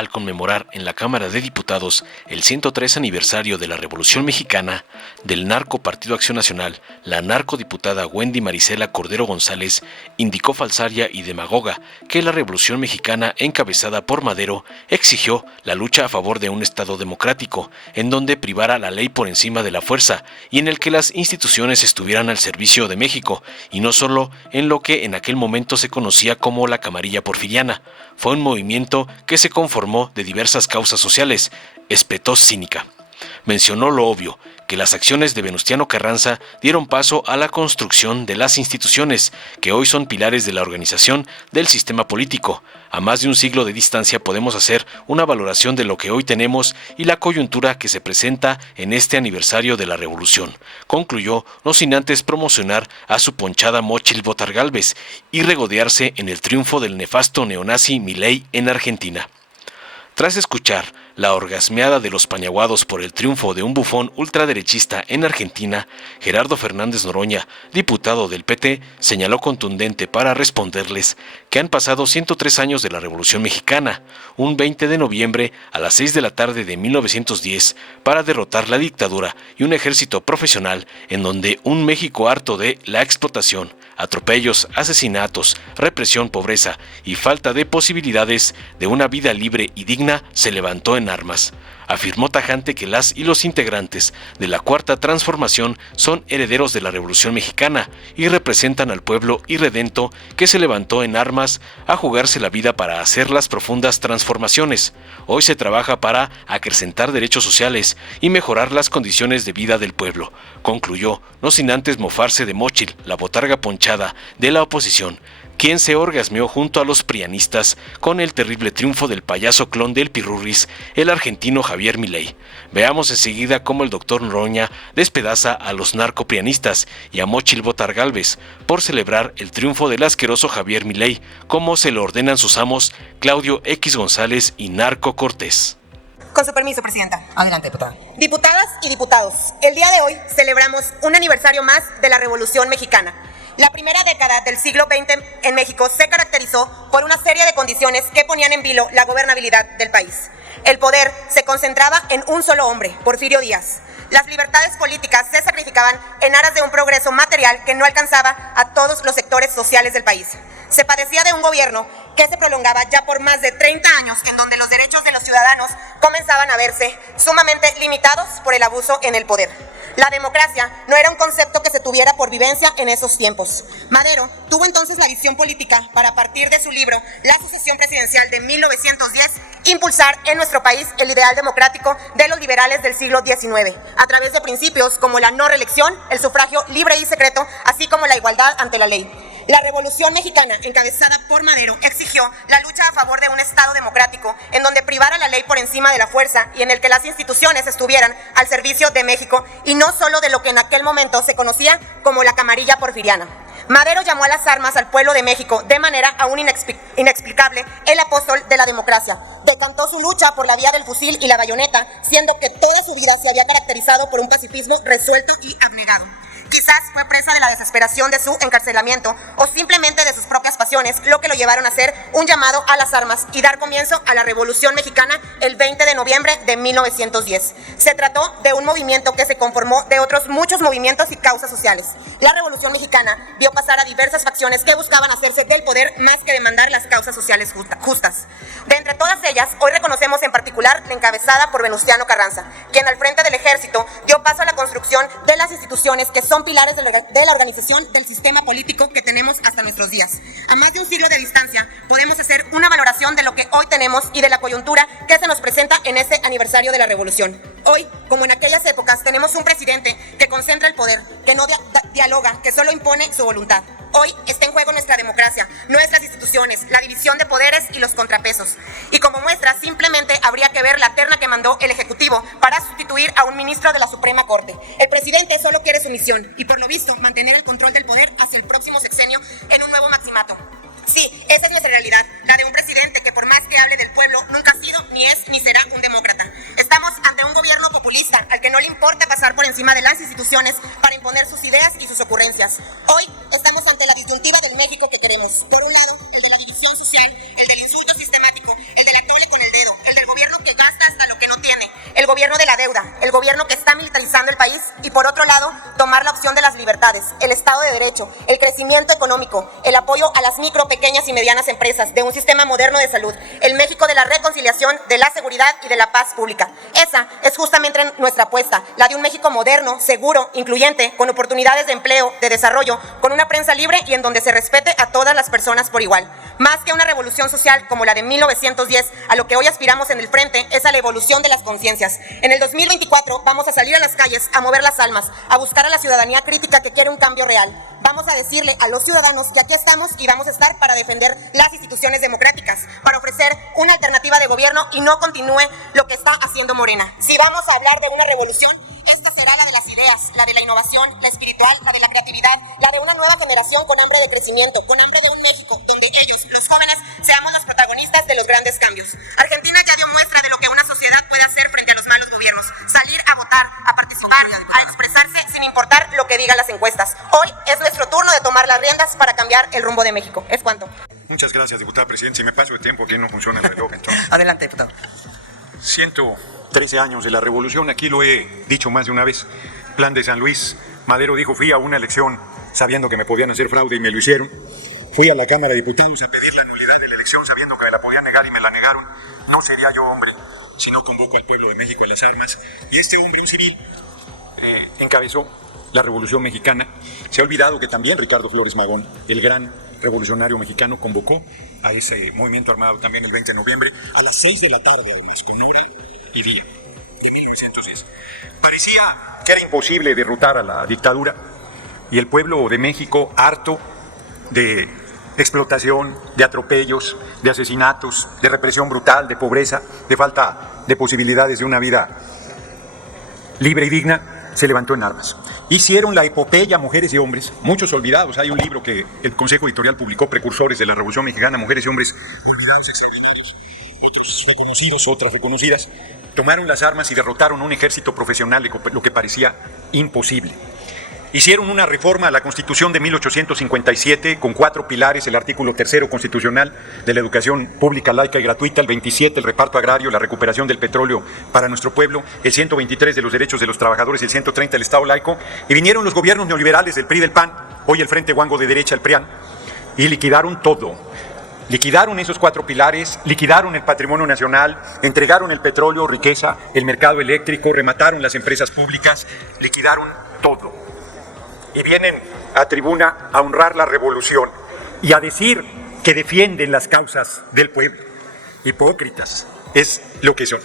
al conmemorar en la Cámara de Diputados el 103 aniversario de la Revolución Mexicana, del Narco Partido Acción Nacional, la narcodiputada Wendy Marisela Cordero González indicó falsaria y demagoga que la Revolución Mexicana, encabezada por Madero, exigió la lucha a favor de un Estado democrático, en donde privara la ley por encima de la fuerza y en el que las instituciones estuvieran al servicio de México, y no solo en lo que en aquel momento se conocía como la camarilla porfiriana. Fue un movimiento que se conformó de diversas causas sociales, espetó cínica. Mencionó lo obvio, que las acciones de Venustiano Carranza dieron paso a la construcción de las instituciones, que hoy son pilares de la organización del sistema político. A más de un siglo de distancia podemos hacer una valoración de lo que hoy tenemos y la coyuntura que se presenta en este aniversario de la Revolución, concluyó, no sin antes promocionar a su ponchada Xóchitl Botar Gálvez y regodearse en el triunfo del nefasto neonazi Milei en Argentina. Tras escuchar la orgasmeada de los pañaguados por el triunfo de un bufón ultraderechista en Argentina, Gerardo Fernández Noroña, diputado del PT, señaló contundente para responderles que han pasado 103 años de la Revolución Mexicana, un 20 de noviembre a las 6 de la tarde de 1910, para derrotar la dictadura y un ejército profesional en donde un México harto de la explotación, atropellos, asesinatos, represión, pobreza y falta de posibilidades de una vida libre y digna se levantó en armas. Afirmó tajante que las y los integrantes de la Cuarta Transformación son herederos de la Revolución Mexicana y representan al pueblo irredento que se levantó en armas a jugarse la vida para hacer las profundas transformaciones. Hoy se trabaja para acrecentar derechos sociales y mejorar las condiciones de vida del pueblo, concluyó, no sin antes mofarse de Xóchitl, la botarga ponchada de la oposición, quien se orgasmeó junto a los prianistas con el terrible triunfo del payaso clon del Pirurris, el argentino Javier Milei. Veamos enseguida cómo el doctor Noroña despedaza a los narcoprianistas y a Xóchitl Botar Gálvez por celebrar el triunfo del asqueroso Javier Milei, como se lo ordenan sus amos Claudio X González y Narco Cortés. Con su permiso, Presidenta. Adelante, diputada. Diputadas y diputados, el día de hoy celebramos un aniversario más de la Revolución Mexicana. La primera década del siglo XX en México se caracterizó por una serie de condiciones que ponían en vilo la gobernabilidad del país. El poder se concentraba en un solo hombre, Porfirio Díaz. Las libertades políticas se sacrificaban en aras de un progreso material que no alcanzaba a todos los sectores sociales del país. Se padecía de un gobierno que se prolongaba ya por más de 30 años, en donde los derechos de los ciudadanos comenzaban a verse sumamente limitados por el abuso en el poder. La democracia no era un concepto que se tuviera por vivencia en esos tiempos. Madero tuvo entonces la visión política para, a partir de su libro La sucesión presidencial de 1910, impulsar en nuestro país el ideal democrático de los liberales del siglo XIX, a través de principios como la no reelección, el sufragio libre y secreto, así como la igualdad ante la ley. La Revolución Mexicana, encabezada por Madero, exigió la lucha a favor de un Estado democrático en donde privara la ley por encima de la fuerza y en el que las instituciones estuvieran al servicio de México y no solo de lo que en aquel momento se conocía como la camarilla porfiriana. Madero llamó a las armas al pueblo de México de manera aún inexplicable el apóstol de la democracia. Decantó su lucha por la vía del fusil y la bayoneta, siendo que toda su vida se había caracterizado por un pacifismo resuelto y abnegado. Quizás fue presa de la desesperación de su encarcelamiento o simplemente de sus propias pasiones, lo que lo llevaron a hacer un llamado a las armas y dar comienzo a la Revolución Mexicana el 20 de noviembre de 1910. Se trató de un movimiento que se conformó de otros muchos movimientos y causas sociales. La Revolución Mexicana vio pasar a diversas facciones que buscaban hacerse del poder más que demandar las causas sociales justas. De entre todas ellas, hoy reconocemos en particular la encabezada por Venustiano Carranza, quien al frente del ejército dio paso a la construcción de las instituciones que son pilares de la organización del sistema político que tenemos hasta nuestros días. A más de un siglo de distancia, podemos hacer una valoración de lo que hoy tenemos y de la coyuntura que se nos presenta en este aniversario de la Revolución. Hoy, como en aquellas épocas, tenemos un presidente que concentra el poder, que no dialoga, que solo impone su voluntad. Hoy está en juego nuestra democracia, nuestras instituciones, la división de poderes y los contrapesos. Y como muestra, simplemente habría que ver la terna que mandó el Ejecutivo para sustituir a un ministro de la Suprema Corte. El presidente solo quiere sumisión y, por lo visto, mantener el control del poder hacia el próximo sexenio en un nuevo maximato. Sí, esa es nuestra realidad, la de un presidente que, por más que hable del pueblo, nunca ha sido, ni es, ni será un demócrata. Estamos ante un gobierno populista al que no le importa pasar por encima de las instituciones para imponer sus ideas y sus ocurrencias. Hoy estamos ante la disyuntiva del México que queremos. Por un lado, el de la división social, el del insulto sistemático, el del atole con el dedo, el gobierno de la deuda, el gobierno que está militarizando el país y por otro lado, tomar la opción de las libertades, el Estado de Derecho, el crecimiento económico, el apoyo a las micro, pequeñas y medianas empresas, de un sistema moderno de salud, el México de la reconciliación, de la seguridad y de la paz pública. Esa es justamente nuestra apuesta, la de un México moderno, seguro, incluyente, con oportunidades de empleo, de desarrollo, con una prensa libre y en donde se respete a todas las personas por igual. Más que una revolución social como la de 1910, a lo que hoy aspiramos en el frente es a la evolución de las conciencias. En el 2024 vamos a salir a las calles, a mover las almas, a buscar a la ciudadanía crítica que quiere un cambio real. Vamos a decirle a los ciudadanos que aquí estamos y vamos a estar para defender las instituciones democráticas, para ofrecer una alternativa de gobierno y no continúe lo que está haciendo Morena. Si vamos a hablar de una revolución, esta será la de las ideas, la de la innovación, la espiritual, la de la creatividad, la de una nueva generación con hambre de crecimiento, con hambre de un México donde ellos, los jóvenes, seamos los protagonistas de los grandes cambios. Argentina ya dio muestra de lo que una sociedad puede hacer frente a los malos gobiernos, salir a votar, a participar, a expresarse sin importar lo que digan las encuestas. Hoy es nuestro turno de tomar las riendas para cambiar el rumbo de México. ¿Es cuánto? Muchas gracias, diputada presidenta. Si me paso de tiempo, aquí no funciona el reloj, entonces. Adelante, diputado. 113 años de la revolución, aquí lo he dicho más de una vez. Plan de San Luis, Madero dijo, fui a una elección sabiendo que me podían hacer fraude y me lo hicieron. Fui a la Cámara de Diputados a pedir la nulidad de la elección sabiendo que me la podían negar y me la negaron. No sería yo hombre si no convoco al pueblo de México a las armas. Y este hombre, un civil, encabezó la Revolución Mexicana. Se ha olvidado que también Ricardo Flores Magón, el gran revolucionario mexicano, convocó a ese movimiento armado también el 20 de noviembre a las 6 de la tarde, además, con hora y día de 1910. Parecía que era imposible derrotar a la dictadura y el pueblo de México, harto de explotación, de atropellos, de asesinatos, de represión brutal, de pobreza, de falta de posibilidades de una vida libre y digna, se levantó en armas. Hicieron la epopeya Mujeres y Hombres, muchos olvidados. Hay un libro que el Consejo Editorial publicó, Precursores de la Revolución Mexicana, Mujeres y Hombres olvidados, extraordinarios, otros reconocidos, otras reconocidas. Tomaron las armas y derrotaron un ejército profesional, lo que parecía imposible. Hicieron una reforma a la Constitución de 1857 con 4 pilares: el artículo 3º constitucional de la educación pública, laica y gratuita, el 27, el reparto agrario, la recuperación del petróleo para nuestro pueblo, el 123 de los derechos de los trabajadores y el 130 del Estado laico. Y vinieron los gobiernos neoliberales del PRI y del PAN, hoy el Frente Guango de derecha, el PRIAN, y liquidaron todo. Liquidaron esos 4 pilares, liquidaron el patrimonio nacional, entregaron el petróleo, riqueza, el mercado eléctrico, remataron las empresas públicas, liquidaron todo. Y vienen a tribuna a honrar la revolución y a decir que defienden las causas del pueblo. Hipócritas, es lo que son.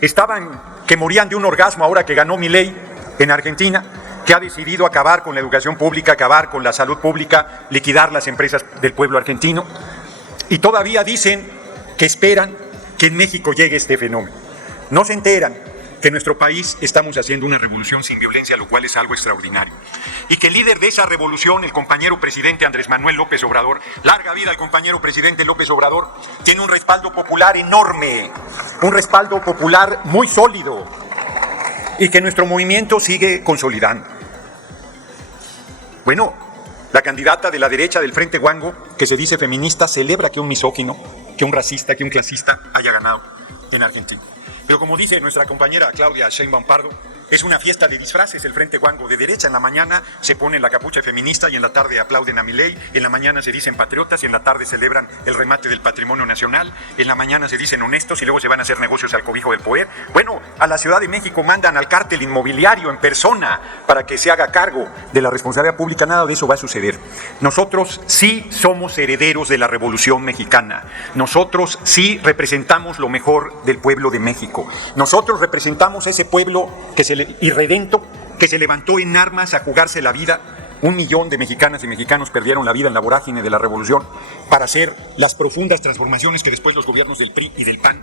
Estaban que morían de un orgasmo ahora que ganó Milei en Argentina, que ha decidido acabar con la educación pública, acabar con la salud pública, liquidar las empresas del pueblo argentino. Y todavía dicen que esperan que en México llegue este fenómeno. No se enteran que en nuestro país estamos haciendo una revolución sin violencia, lo cual es algo extraordinario. Y que el líder de esa revolución, el compañero presidente Andrés Manuel López Obrador, larga vida al compañero presidente López Obrador, tiene un respaldo popular enorme, un respaldo popular muy sólido, y que nuestro movimiento sigue consolidando. Bueno, la candidata de la derecha del Frente Guango, que se dice feminista, celebra que un misógino, que un racista, que un clasista haya ganado en Argentina. Pero como dice nuestra compañera Claudia Sheinbaum Pardo, es una fiesta de disfraces el Frente Guango. De derecha en la mañana se pone la capucha feminista y en la tarde aplauden a Milei, en la mañana se dicen patriotas y en la tarde celebran el remate del patrimonio nacional, en la mañana se dicen honestos y luego se van a hacer negocios al cobijo del poder. Bueno, a la Ciudad de México mandan al cártel inmobiliario en persona para que se haga cargo de la responsabilidad pública. Nada de eso va a suceder. Nosotros sí somos herederos de la Revolución Mexicana. Nosotros sí representamos lo mejor del pueblo de México. Nosotros representamos ese pueblo irredento, que se levantó en armas a jugarse la vida. 1 millón de mexicanas y mexicanos perdieron la vida en la vorágine de la revolución para hacer las profundas transformaciones que después los gobiernos del PRI y del PAN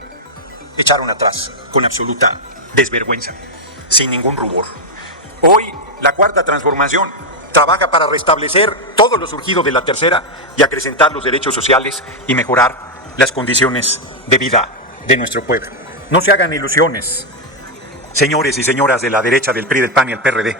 echaron atrás con absoluta desvergüenza, sin ningún rubor. Hoy la Cuarta Transformación trabaja para restablecer todo lo surgido de la Tercera y acrecentar los derechos sociales y mejorar las condiciones de vida de nuestro pueblo. No se hagan ilusiones, señores y señoras de la derecha, del PRI, del PAN y el PRD.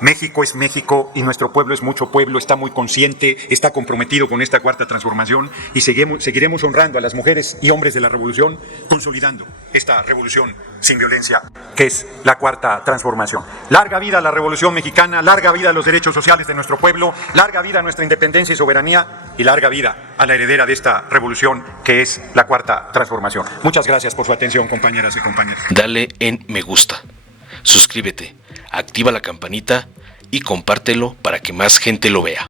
México es México y nuestro pueblo es mucho pueblo, está muy consciente, está comprometido con esta cuarta transformación y seguiremos honrando a las mujeres y hombres de la revolución, consolidando esta revolución sin violencia, que es la cuarta transformación. Larga vida a la Revolución Mexicana, larga vida a los derechos sociales de nuestro pueblo, larga vida a nuestra independencia y soberanía y larga vida a la heredera de esta revolución, que es la cuarta transformación. Muchas gracias por su atención, compañeras y compañeros. Dale en me gusta, suscríbete, activa la campanita y compártelo para que más gente lo vea.